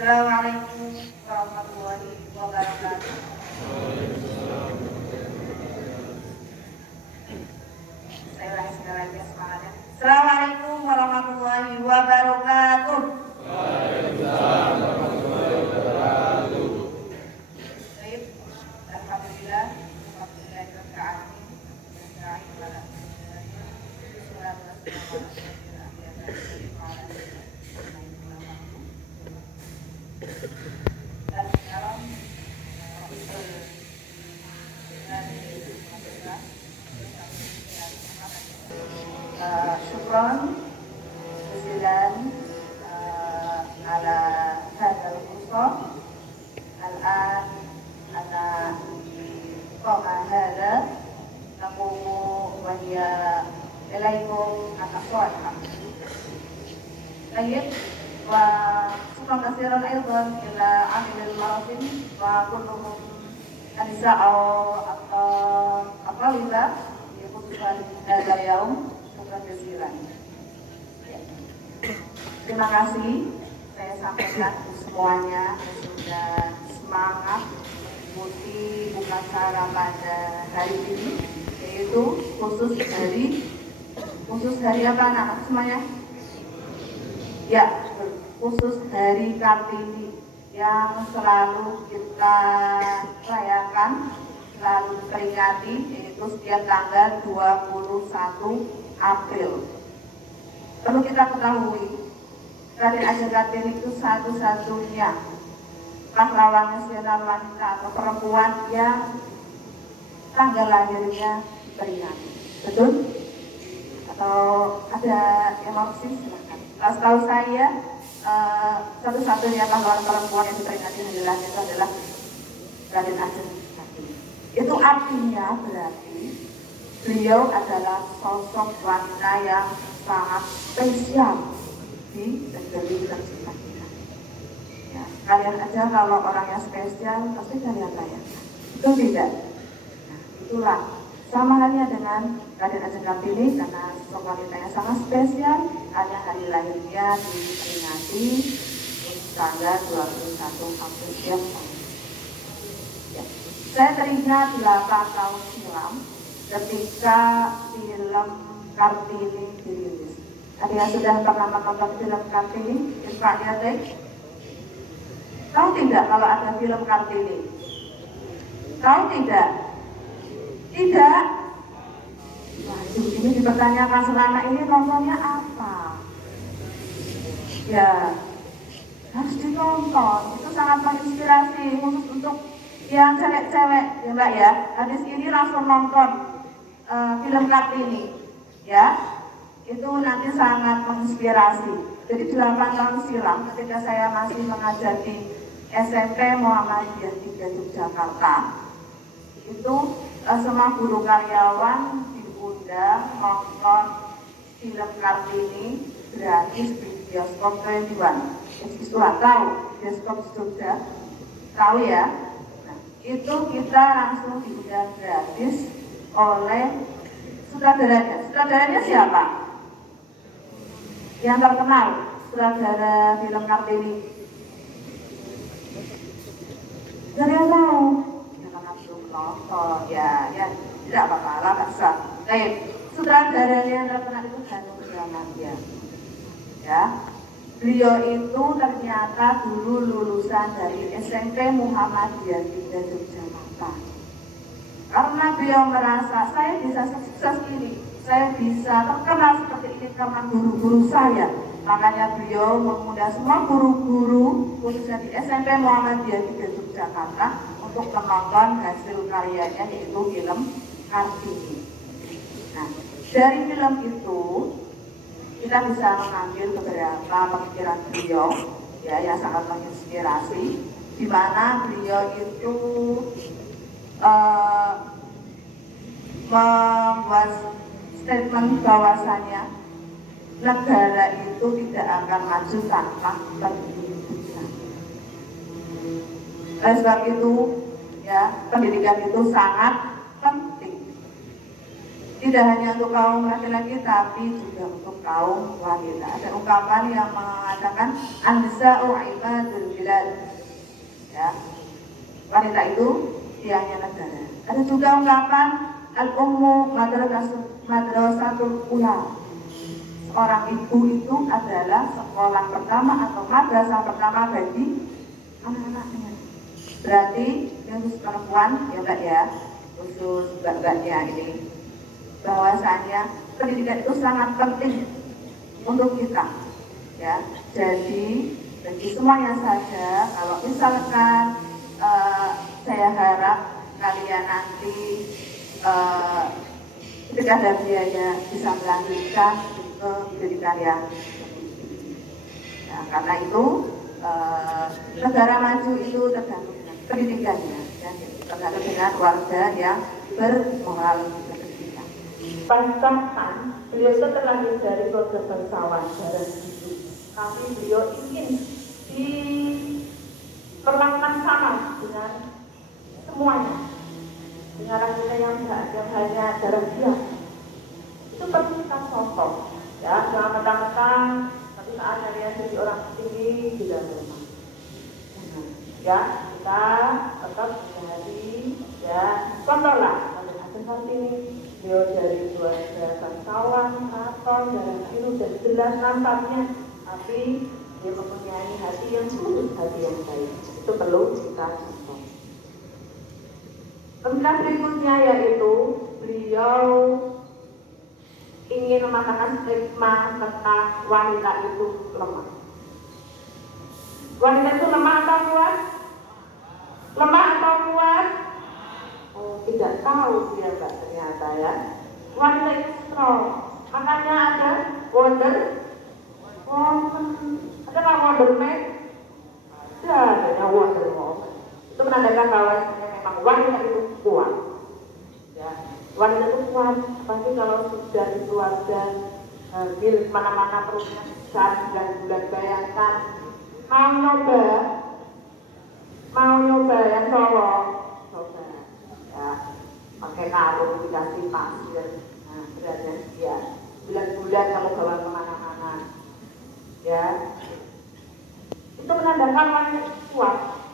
Assalamualaikum warahmatullahi wabarakatuh. Saya ulangi sekali lagi ya semangatnya. Assalamualaikum warahmatullahi wabarakatuh. Waalaikumsalam warahmatullahi wabarakatuh. Baik, alhamdulillah, alhamdulillah kami berkait pada surat dan sekarang syukron jazilan ala hadzal furqah al-an ana qama hadza naqumu wa hiya ilaikum an-nasiha. Baik, wa syukran katsiran aidan ila amilil marafin wa kulluhum anisa'u atau liza khususan hadza yaum. Terima kasih saya sampaikan semuanya sudah semangat mengikuti buka cara pada hari ini, yaitu khusus hari apa anak semuanya? Ya, khusus hari Kartini yang selalu kita rayakan, selalu peringati, yaitu setiap tanggal 21 April. Perlu kita ketahui, Raden Ajeng Kartini itu satu-satunya pahlawan nasional wanita atau perempuan yang tanggal lahirnya diperingati. Betul? Atau ada yang mau sih? Silakan. Setahu saya, satu-satunya pahlawan perempuan yang diperingati hari lahir itu adalah Raden Ajeng Kartini. Itu artinya berarti beliau adalah sosok wanita yang sangat spesial di negeri tercinta kita. Ya, kalian aja kalau orangnya spesial pasti kalian layakan. Itu tidak. Nah, itulah sama halnya dengan Raden Ajeng Kartini, karena sosok wanita yang sangat spesial, hanya hari lahirnya diperingati tanggal 21 April setiap tahun. Ya. Saya teringat 8 tahun silam ketika film Kartini dirilis. Ada yang sudah pernah menonton film Kartini? Pak Yadek? Tahu tidak kalau ada film Kartini? Tahu tidak? Tidak? Waduh, ini dipertanyakan selama ini nontonnya apa? Ya, harus ditonton. Itu sangat menginspirasi khusus untuk yang cewek-cewek ya Mbak ya. Habis ini langsung nonton film Kartini ya, itu nanti sangat menginspirasi. Jadi 8 tahun silam ketika saya masih mengajar di SMP Muhammadiyah 3 Yogyakarta, itu semua guru karyawan diundang nonton film Kartini gratis di bioskop 21. Istilah tahu bioskop Jogja, tahu ya? Nah, itu kita langsung diundang gratis oleh sutradaranya siapa? Yang terkenal sutradara film Kartini. Dari yang tahu? Ya karena belum nonton, ya tidak apa-apa lah, bisa. Baik, sutradaranya yang terkenal itu Hanung Bramantya. Ya, beliau itu ternyata dulu lulusan dari SMP Muhammadiyah 3 Yogyakarta. Karena beliau merasa saya bisa sukses ini, saya bisa terkenal seperti ini karena guru-guru saya. Makanya beliau mengundang semua guru-guru khususnya di SMP Muhammadiyah 3 Yogyakarta untuk menonton hasil karyanya, yaitu film Kartini. Nah, dari film itu kita bisa mengambil beberapa pemikiran beliau ya yang sangat menginspirasi, di mana beliau itu membuat statement bahwasanya negara itu tidak akan maju tanpa pendidikan. Oleh sebab itu, ya, pendidikan itu sangat penting. Tidak hanya untuk kaum laki-laki, tapi juga untuk kaum wanita. Ada ungkapan yang mengatakan an-nisa'u imadul bilad, ya, wanita itu tiangnya negara. Ada juga ungkapan al-ummu madrasatul ula, seorang ibu itu adalah sekolah pertama atau madrasah pertama bagi anak-anaknya. Berarti yang khusus perempuan ya Mbak ya, khusus mbak-mbaknya ini, bahwasanya pendidikan itu sangat penting untuk kita, ya. Jadi bagi semuanya saja, kalau misalkan saya harap kalian nanti ketika ada biaya bisa melanjutkan ke pendidikan yang karena itu negara maju itu tergantung dengan pendidikannya, ya, tergantung dengan warga yang bermoral berpendidikan. Bahkan beliau terlahir dari keluarga bangsawan darah biru, tapi beliau ingin diperlakukan sama dengan semuanya, dengan rakyatnya yang hanya darah biru. Itu perlu kita contoh, ya, jangan mentang-mentang tapi saat kalian jadi orang tinggi tidak memang, ya, kita tetap menjadi, ya, contohlah pada saat ini beliau dari keluarga bangsawan, keraton, darah biru dan jelas nampaknya, tapi dia mempunyai hati yang tulus, hati yang baik. Itu perlu kita contoh. Kemudian berikutnya yaitu beliau ingin mematahkan stigma tentang wanita itu lemah. Wanita itu lemah atau kuat? Lemah atau kuat? Oh, tidak tahu dia Mbak ternyata, ya. Wanita itu strong. Makanya ada Wonder Woman. Ada nggak Wonder Man? Ada Wonder Woman. Itu menandakan bahwa memang wanita itu kuat, ya. Wanita itu kuat, apalagi kalau sudah di keluarga milik mana-mana perutnya besar 9 bulan. Bayangkan mau nyoba yang cowok, coba, ya, pakai karung dikasih pasir, nah beratnya ya 9 bulan kamu bawa kemana-mana, ya. Itu menandakan wanita kuat.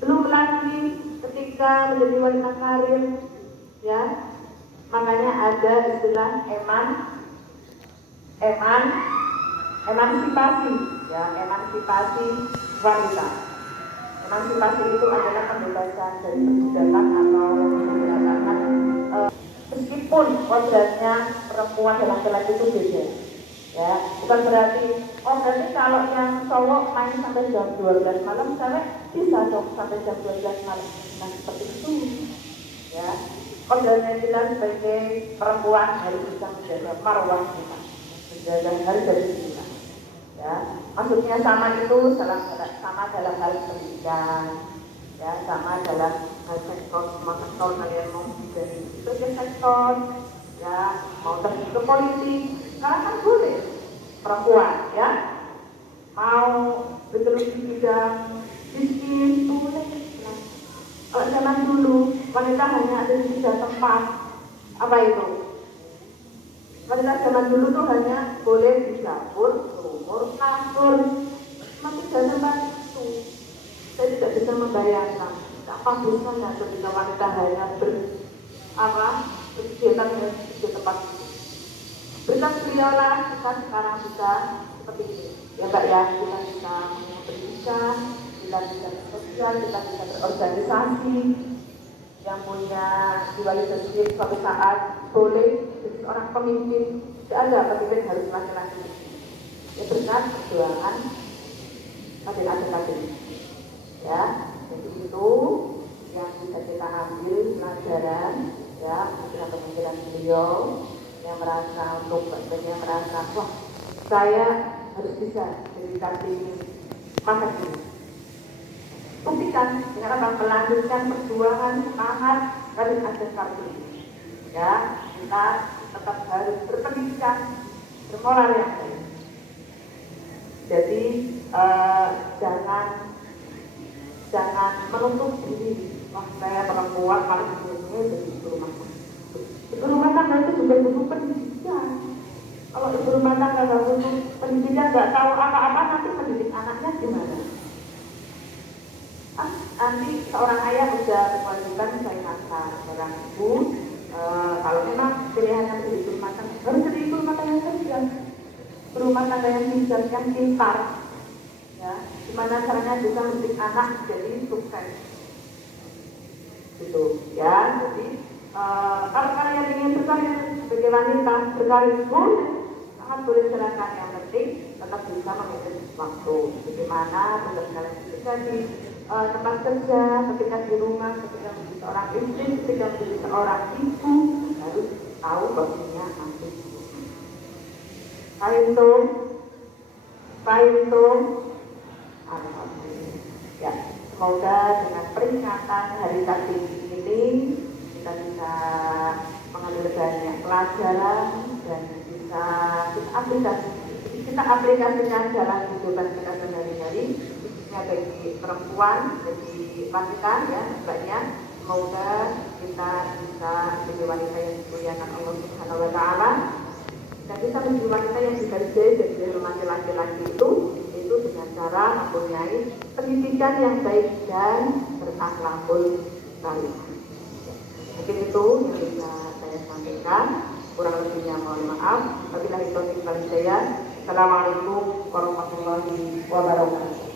Belum lagi ketika menjadi wanita karir, ya, makanya ada istilah emansipasi, ya, emansipasi wanita. Emansipasi itu adalah pembebasan dari perbudakan atau menggunakan meskipun kodratnya perempuan dan laki-laki itu beda, ya, bukan berarti berarti kalau yang cowok main sampai jam 12 malam, cewek bisa dong sampai jam 12 malam. Nah seperti itu, ya. Kodratnya kita sebagai perempuan harus bisa menjaga marwah kita, menjaga harga diri kita, ya. Maksudnya sama itu sama dalam hal pendidikan, ya, sama dalam hal sektor, semua sektor kalian mau dari itu ke sektor, ya, mau terjun ke politik, karena kan boleh perempuan, ya, mau berterus di bidang bisnis boleh. Kalau zaman dulu wanita hanya ada di 3 tempat. Apa itu? Wanita zaman dulu tuh hanya boleh di dapur, sumur, kasur. Cuma 3 tempat itu. Saya tidak bisa membayangkan apa dosanya ketika wanita hanya berkegiatan di tempat itu. Berkat beliaulah kita sekarang bisa seperti ini, ya Mbak, ya, kita bisa pendidikan, kita bisa bersosial, kita bisa berorganisasi, yang punya jiwa leadership suatu saat boleh jadi seorang pemimpin. Tidak ada pemimpin harus laki-laki, ya, berkat perjuangan kader-kader, ya. Jadi itu yang bisa kita ambil pelajaran, ya, pemikiran beliau yang merasa wah, saya harus bisa jadi ini masa ini. Buktikan dengan apa? Melanjutkan perjuangan semangat dari ada kartu, ya. Kita tetap harus berpendidikan, bermoral yang baik. Jadi jangan menutup diri. Wah, saya perempuan paling ini jadi ibu rumah tangga. Ibu rumah tangga itu juga butuh pendidikan. Kalau ibu rumah tangga nggak butuh pendidikan, nggak tahu apa-apa, nanti mendidik anaknya gimana? Nanti seorang ayah sudah kewajiban mencari nafkah, seorang ibu kalau memang pilihannya menjadi ibu rumah tangga, harus jadi ibu rumah tangga yang cerdas, rumah tangga yang bijak, yang pintar, ya, gimana caranya bisa mendidik anak jadi sukses, gitu, ya. Jadi kalau kalian ingin berkarir sebagai wanita, berkarir boleh, sangat boleh silakan. Yang penting tetap bisa mengatur waktu. Bagaimana tugas kalian ketika di tempat kerja, ketika di rumah, ketika menjadi seorang istri, ketika menjadi seorang ibu, harus tahu waktunya masing. Payung, ya. Semoga dengan peringatan Hari Kartini ini kita bisa mengambil banyak pelajaran dan bisa kita aplikasikan dalam kehidupan kita sehari-hari, khususnya bagi perempuan, bagi wanita, ya, banyak. Semoga kita bisa menjadi wanita yang dimuliakan Allah Subhanahu Wa Taala dan bisa menjadi wanita yang dihargai dan dihormati laki-laki itu dengan cara mempunyai pendidikan yang baik dan berakhlakul karimah. Mungkin itu yang bisa saya sampaikan. Kurang lebihnya mohon maaf. Wabillahi taufiq wal hidayah. Assalamualaikum warahmatullahi wabarakatuh.